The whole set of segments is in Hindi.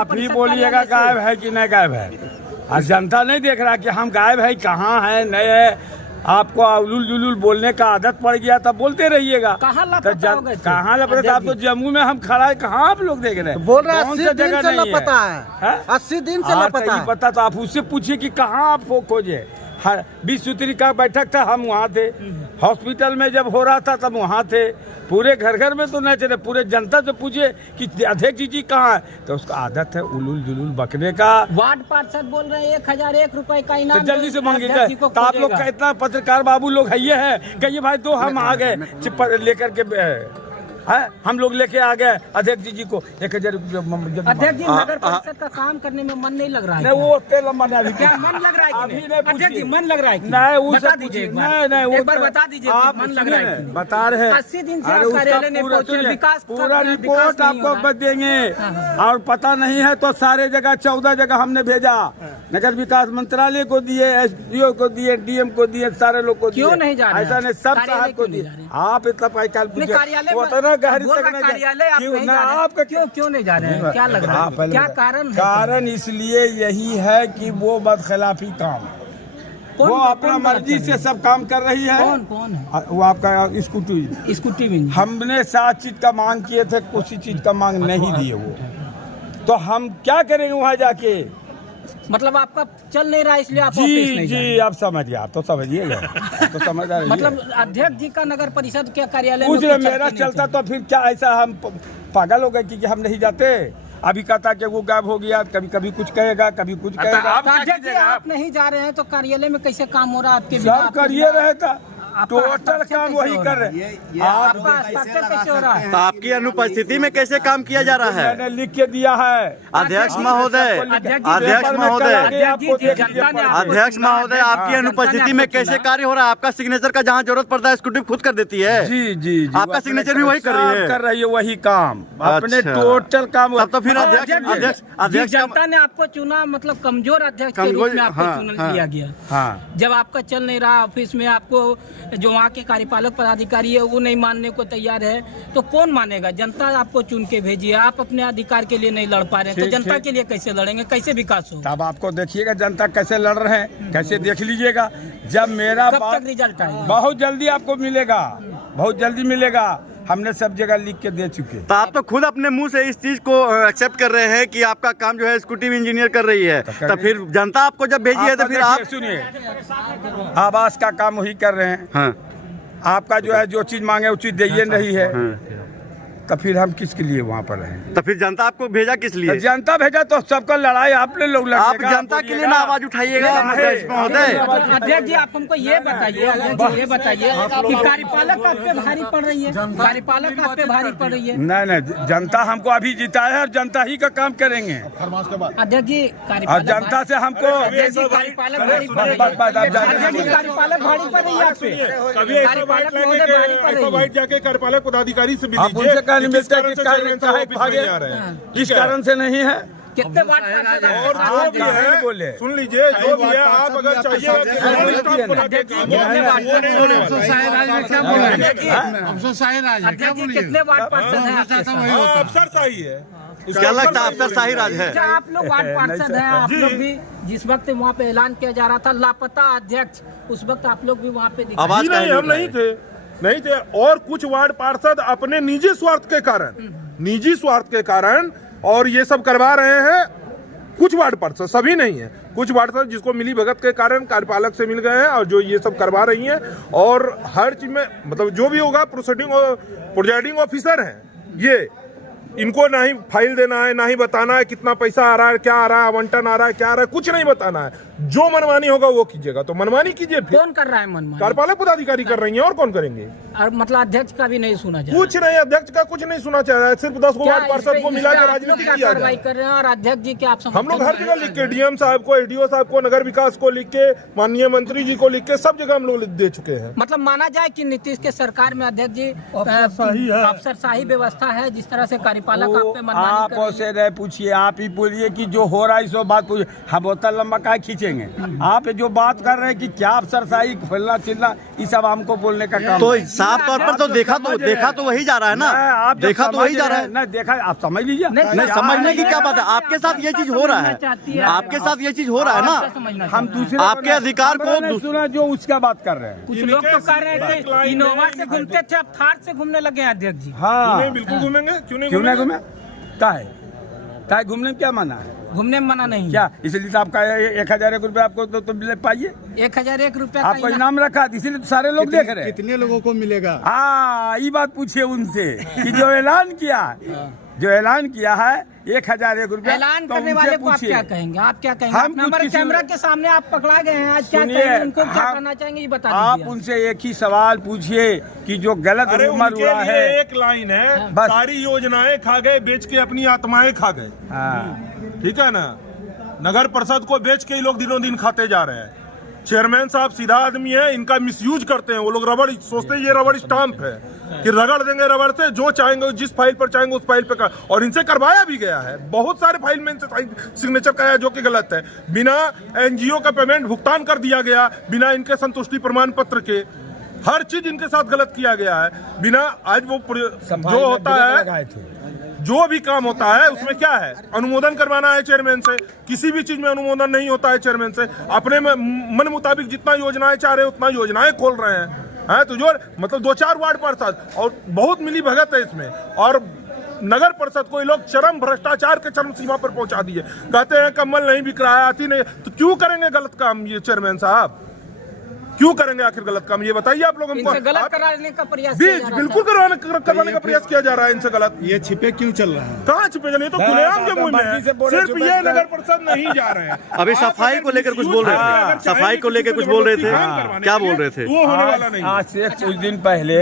आप ही बोलिएगा गायब है कि नहीं गायब है। आज जनता नहीं देख रहा कि हम गायब है, कहाँ है, नहीं है। आपको उलूल जुलूल बोलने का आदत पड़ गया तब बोलते रहिएगा। कहाँ लापता हो गए थे? कहाँ लापता? आप तो जम्मू में हम खड़ा है, कहाँ आप लोग देख रहे हैं? बोल रहे हैं कौन 80 सा दिन जगह से नहीं लापता है? है। 80 दिन से लापता है। पता तो आप उससे पूछिए कि कहाँ आप खोजे। हर 20 सूत्री का बैठक था, हम वहाँ थे। हॉस्पिटल में जब हो रहा था तब वहाँ थे। पूरे घर घर में तो नहीं चले, पूरे जनता से पूछे कि अध्यक्ष जी कहाँ है, तो उसका आदत है उलूल जुलूल बकने का। वार्ड पार्षद बोल रहे हैं 1001 रुपए का इनाम, तो जल्दी से मांगे। तो आप लोग का इतना पत्रकार बाबू लोग है, ये है कहिए भाई दो, हम आ गए लेकर के है, हम लोग लेके आ गए अध्यक्ष जी को 1000 रुपये। अध्यक्ष जी नगर परिषद का काम करने में मन नहीं लग रहा है? नहीं, वो तेल लंबा नहीं। अभी क्या मन लग रहा है? अभी नहीं, अध्यक्ष जी मन लग रहा है? नहीं, बता दीजिए एक बार। नहीं, एक बार बता दीजिए आप मन लग रहा है? बता रहे हैं 80 दिन से कार्यालय ने विकास पूरा रिपोर्ट आपको देंगे। और पता नहीं है तो सारे जगह 14 जगह हमने भेजा। नगर विकास मंत्रालय को दिए, SDO को दिए, DM को दिए, सारे लोग को दिए। क्यों नहीं जा रहे? ऐसा नहीं, सब साहब को दिए। आप इतना पैसा आपका क्यों नहीं जा रहे हैं? क्या लग रहा है? क्या कारण है? कारण इसलिए यही है कि वो बदखिलाफी काम, वो अपना मर्जी से सब काम कर रही है। कौन है वो? आपका स्कूटी में हमने 7 चीज का मांग किए थे, कुछ चीज का मांग नहीं दिए वो, तो हम क्या करेंगे वहाँ जाके? मतलब आपका चल नहीं रहा इसलिए आप जी जी, आप समझिए, आप तो समझिएगा, तो समझ आ रही है। मतलब अध्यक्छ जी का नगर परिषद के कार्यालय कुछ मेरा चलता तो फिर क्या ऐसा हम पागल हो गए कि हम नहीं जाते? अभी कहता कि वो गायब हो गया, कभी कभी कुछ कहेगा, कभी कुछ कहेगा। आप नहीं जा रहे हैं तो कार्यालय में कैसे काम हो रहा है आपके? सब करिए रहेगा, टोटल काम वही कर रहे हैं। आपका हस्ताक्षर कैसे हो रहा है? तो आपकी अनुपस्थिति में कैसे काम किया जा रहा है? मैंने लिख के दिया है। अध्यक्ष महोदय, अध्यक्ष महोदय, आपकी अनुपस्थिति में कैसे कार्य हो रहा है? आपका सिग्नेचर का जहाँ जरूरत पड़ता है स्कूटी खुद कर देती है। जी जी, आपका सिग्नेचर भी वही कर रही है वही काम, अपने टोटल काम। तब तो फिर अध्यक्ष जनता ने आपको चुना, मतलब कमजोर अध्यक्ष के रूप में आपको चुन लिया गया। हाँ, जब आपका चल नहीं रहा ऑफिस में, आपको जो वहाँ के कार्यपालक पदाधिकारी है वो नहीं मानने को तैयार है, तो कौन मानेगा? जनता आपको चुन के भेजी है, आप अपने अधिकार के लिए नहीं लड़ पा रहे हैं, तो जनता के लिए कैसे लड़ेंगे? कैसे विकास हो? तब आपको देखिएगा जनता कैसे लड़ रहे हैं, कैसे देख लीजिएगा। जब मेरा कब तक रिजल्ट आएगा? बहुत जल्दी आपको मिलेगा, बहुत जल्दी मिलेगा। हमने सब जगह लिख के दे चुके। तो आप तो खुद अपने मुंह से इस चीज को एक्सेप्ट कर रहे हैं कि आपका काम जो है स्कूटी में इंजीनियर कर रही है, तो फिर जनता आपको जब भेजी है तो फिर आप सुनिए, आवास का काम वही कर रहे हैं। हाँ, आपका जो है जो चीज मांगे वो चीज दे नहीं है, तो फिर हम किसके लिए वहाँ पर हैं? तो फिर जनता आपको भेजा किस लिए? जनता भेजा तो सबका लड़ाई आपने लोग लड़िएगा। आप जनता के लिए ना आवाज उठाइएगा अध्यक्ष महोदय। अध्यक्ष जी आप हमको ये बताइए कि कार्यपालक आप पे भारी पड़ रही है, कार्यपालक आप पे भारी पड़ रही है? नहीं, जनता हमको अभी जिताया है और जनता ही का काम करेंगे। अध्यक्ष जी और जनता से हमको कार्यपालक भारी पड़ रही है आप पे? जाके कार्यपालक पदाधिकारी से आप उनसे किस कारण से नहीं है? कितने वार्ड पार्षद हैं? और जो भी है बोले सुन लीजिए, जो भी है आप अगर चाहिए कितने वार्ड पार्षद हैं? अफसरशाही है। क्या लगता है अफसरशाही राज है? अच्छा, आप लोग वार्ड पार्षद हैं, आप लोग भी जिस वक्त वहाँ पे ऐलान किया जा रहा था लापता अध्यक्ष, उस वक्त आप लोग भी वहाँ पे दिखे? आवाज नहीं, हम नहीं थे। और कुछ वार्ड पार्षद अपने निजी स्वार्थ के कारण और ये सब करवा रहे हैं। कुछ वार्ड पार्षद, सभी नहीं है, कुछ वार्ड पार्षद जिसको मिली भगत के कारण कार्यपालक से मिल गए हैं और जो ये सब करवा रही हैं। और हर चीज में मतलब जो भी होगा प्रोजाइडिंग ऑफिसर हैं ये, इनको ना ही फाइल देना है, ना ही बताना है कितना पैसा आ रहा है, क्या आ रहा है, आवंटन आ रहा है, क्या आ रहा है, कुछ नहीं बताना है। जो मनमानी होगा वो कीजिएगा, तो मनमानी कीजिए। कौन कर रहा है मनमानी? कार्यपालक पदाधिकारी कर रही है, और कौन करेंगे? और मतलब अध्यक्ष का भी नहीं सुना जा रहा? कुछ नहीं, अध्यक्ष का कुछ नहीं सुना चाह रहा है। सिर्फ 10 वार्ड पार्षद को मिला के राजनीति किया कार्रवाई कर रहे हैं। और अध्यक्ष जी के आप हम लोग हर जगह लिख के, DM साहब को, SDO साहब को, नगर विकास को लिख के, माननीय मंत्री जी को लिख के, सब जगह हम लोग दे चुके हैं। मतलब माना जाए कि नीतीश के सरकार में अध्यक्ष जी अफसरशाही व्यवस्था है, जिस तरह से कार्यपालक आप पे आप से नहीं पूछिए, आप ही बोलिए कि जो हो रहा है सो बात पूछिए। हम बोतल लंबा क्या खींचेंगे? आप जो बात कर रहे हैं कि क्या अफसरशाही फैलना चिल्ला, ये सब हमको बोलने का काम तो है। साफ तौर पर तो देखा तो वही जा रहा है ना, आप जब देखा तो वही जा रहा है। ना देखा आप समझ लीजिए। नहीं, समझने की क्या बात है, आपके साथ ये चीज हो रहा है, आपके साथ ये चीज हो रहा है ना, हम दूसरे आपके अधिकार को सुना जो उसका बात कर रहे हैं। कुछ लोग तो कह रहे थे इनोवा से घूमते थे, अब थार से घूमने लगे हैं अध्यक्ष जी। हाँ नहीं, बिल्कुल घूमेंगे, क्यों नहीं घूमे ताए घूमने में क्या मना है? घूमने में मना नहीं। क्या इसलिए तो आपका 1001 रुपया आपको तो ले पाइए, 1001 रुपया आपको इनाम रखा, इसीलिए तो सारे लोग देख रहे हैं। कितने लोगों को मिलेगा? हाँ ये बात पूछिए उनसे कि जो ऐलान किया है 1001 रुपया, ऐलान तो करने उनसे वाले को आप पूछिए। क्या कहेंगे? आप क्या कहेंगे? हम अपना कुछ हमारे किसी- कैमरा के सामने आप पकड़ा गए हैं, आज क्या सुनिए, कहेंगे? उनको क्या हम- करना चाहेंगे ये बता आप दीजिए। उनसे एक ही सवाल पूछिए कि जो गलत अरे रूमर उनके हुआ लिए है। एक लाइन है, बस। सारी योजनाएं खा गए, बेच के अपनी आत्माएं खा गए। हाँ ठीक है ना, नगर परिषद को बेच के ही लोग दिनों दिन खाते जा रहे हैं। चेयरमैन साहब सीधा आदमी है, इनका मिसयूज करते हैं वो लोग। रबड़ सोचते हैं ये रबड़ स्टाम्प है कि रगड़ देंगे रबड़ से, जो चाहेंगे जिस फाइल पर चाहेंगे उस फाइल पे कर, और इनसे करवाया भी गया है। बहुत सारे फाइल में इनसे सिग्नेचर कराया जो कि गलत है। बिना एनजीओ का पेमेंट भुगतान कर दिया गया, बिना इनके संतुष्टि प्रमाण पत्र के, हर चीज इनके साथ गलत किया गया है। बिना आज वो जो होता है, जो भी काम होता है उसमें क्या है, अनुमोदन करवाना है चेयरमैन से। किसी भी चीज में अनुमोदन नहीं होता है चेयरमैन से। अपने मन मुताबिक जितना योजनाएं चाह रहे हैं उतना योजनाएं खोल रहे हैं। तो जो मतलब 2-4 वार्ड पार्षद और बहुत मिली भगत है इसमें, और नगर परिषद को ये लोग चरम भ्रष्टाचार के चरम सीमा पर पहुंचा दिए। कहते हैं कमल नहीं बिक रहा है, आती नहीं, तो क्यों करेंगे गलत काम ये चेयरमैन साहब? क्यों करेंगे आखिर गलत काम, ये बताइए आप लोगों को। इनसे गलत कराने का प्रयास किया जा रहा बिल्कुल था। करवाने का प्रयास किया जा रहा है इनसे गलत। ये छिपे क्यों चल रहा है? कहाँ छिपे चले, तो खुलेआम के मुंह में है। सिर्फ ये नगर परिषद नहीं जा रहे हैं। अभी सफाई को लेकर कुछ बोल रहे थे, सफाई को लेकर कुछ बोल रहे थे, क्या बोल रहे थे? वो होने वाला नहीं। आज से कुछ दिन पहले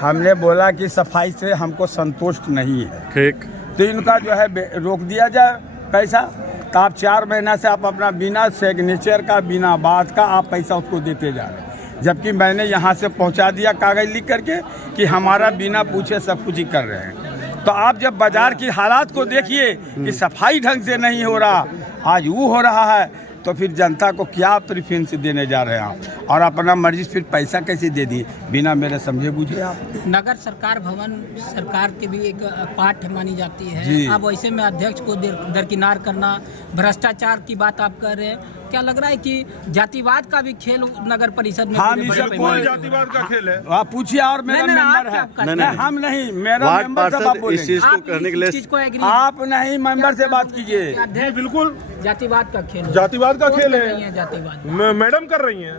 हमने बोला कि सफाई से हमको संतुष्ट नहीं है, ठीक, तो इनका जो है रोक दिया जाए पैसा। तो आप 4 महीना से आप अपना बिना सिग्नेचर का, बिना बात का आप पैसा उसको देते जा रहे हैं। जबकि मैंने यहाँ से पहुँचा दिया कागज लिख करके कि हमारा बिना पूछे सब कुछ ही कर रहे हैं। तो आप जब बाजार की हालात को देखिए कि सफाई ढंग से नहीं हो रहा, आज वो हो रहा है, तो फिर जनता को क्या प्रेफरेंस देने जा रहे हैं आप? और अपना मर्जी फिर पैसा कैसे दे दिए बिना मेरे समझे बुझे आप? नगर सरकार भवन सरकार के भी एक पाठ मानी जाती है। जी। अब वैसे में अध्यक्ष को दरकिनार करना, भ्रष्टाचार की बात आप कर रहे हैं, क्या लग रहा है कि जातिवाद का भी खेल नगर परिषद में हाँ, पूरे बड़े बिल्कुल पैमाने पे- जातिवाद का खेल है। आप पूछिए, और मेरा नहीं, मेंबर आप है। क्या नहीं, नहीं, हम नहीं, मेरा वार्ड मेंबर सब आप पार्षद इस बोलेंगे। चीज को आप करने के इस लिए चीज को एग्री आप नहीं मेंबर से बात कीजिए। जी अध्यक्ष बिल्कुल, जातिवाद का खेल है। जातिवाद का कौन खेल कर रही है। जातिवाद? मैडम कर रही हैं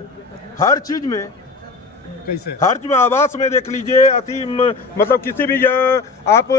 हर चीज में। कैसे? हर चीज में, आवास में देख लीजिए, मतलब किसी भी आप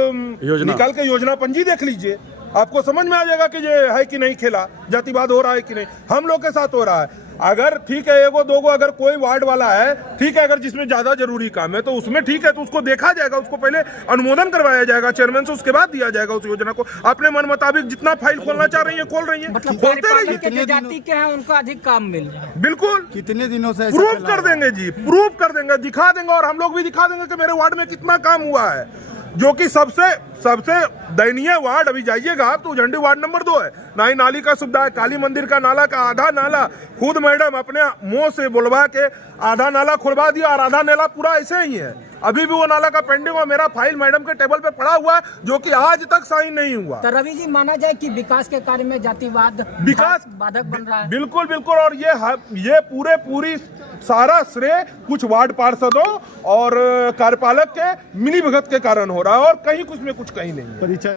योजना। निकाल के योजना पंजी देख लीजिए, आपको समझ में आ जाएगा कि ये है कि नहीं खेला, जातिवाद हो रहा है कि नहीं। हम लोग के साथ हो रहा है। अगर ठीक है, एगो दोगो अगर कोई वार्ड वाला है, ठीक है, अगर जिसमें ज्यादा जरूरी काम है तो उसमें ठीक है, तो उसको देखा जाएगा, उसको पहले अनुमोदन करवाया जाएगा चेयरमैन से, उसके बाद दिया जाएगा उस योजना को। अपने मन मुताबिक जितना फाइल खोलना चाह रही है खोल रही है, मतलब खोलते कार्यपालक रहिए। के जो जाति के हैं उनको अधिक काम मिल रहा है। बिल्कुल कितने दिनों से ऐसा प्रूफ चला कर रहा है? देंगे जी, प्रूफ कर देंगे, दिखा देंगे, और हम लोग भी दिखा देंगे कि मेरे वार्ड में कितना काम हुआ है। जो कि सबसे दयनीय वार्ड, अभी जाइएगा आप तो झंडी वार्ड नंबर 2 है। ना ही नाली का सुविधा है, काली मंदिर का नाला का आधा नाला खुद मैडम अपने मुंह से बुलवा के आधा नाला खुलवा दिया, और आधा नाला पूरा ऐसे ही है। अभी भी वो नाला का पेंडिंग हुआ। मेरा फाइल मैडम के टेबल पे पड़ा हुआ है, जो कि आज तक साइन नहीं हुआ। तो रवि जी, माना जाए कि विकास के कार्य में जातिवाद बाधक बन रहा है। बिल्कुल बिल्कुल, और ये पूरी सारा श्रेय कुछ वार्ड पार्षदों और कार्यपालक के मिली भगत के कारण हो रहा है, और कहीं कुछ में कुछ कहीं नहीं है। परिचय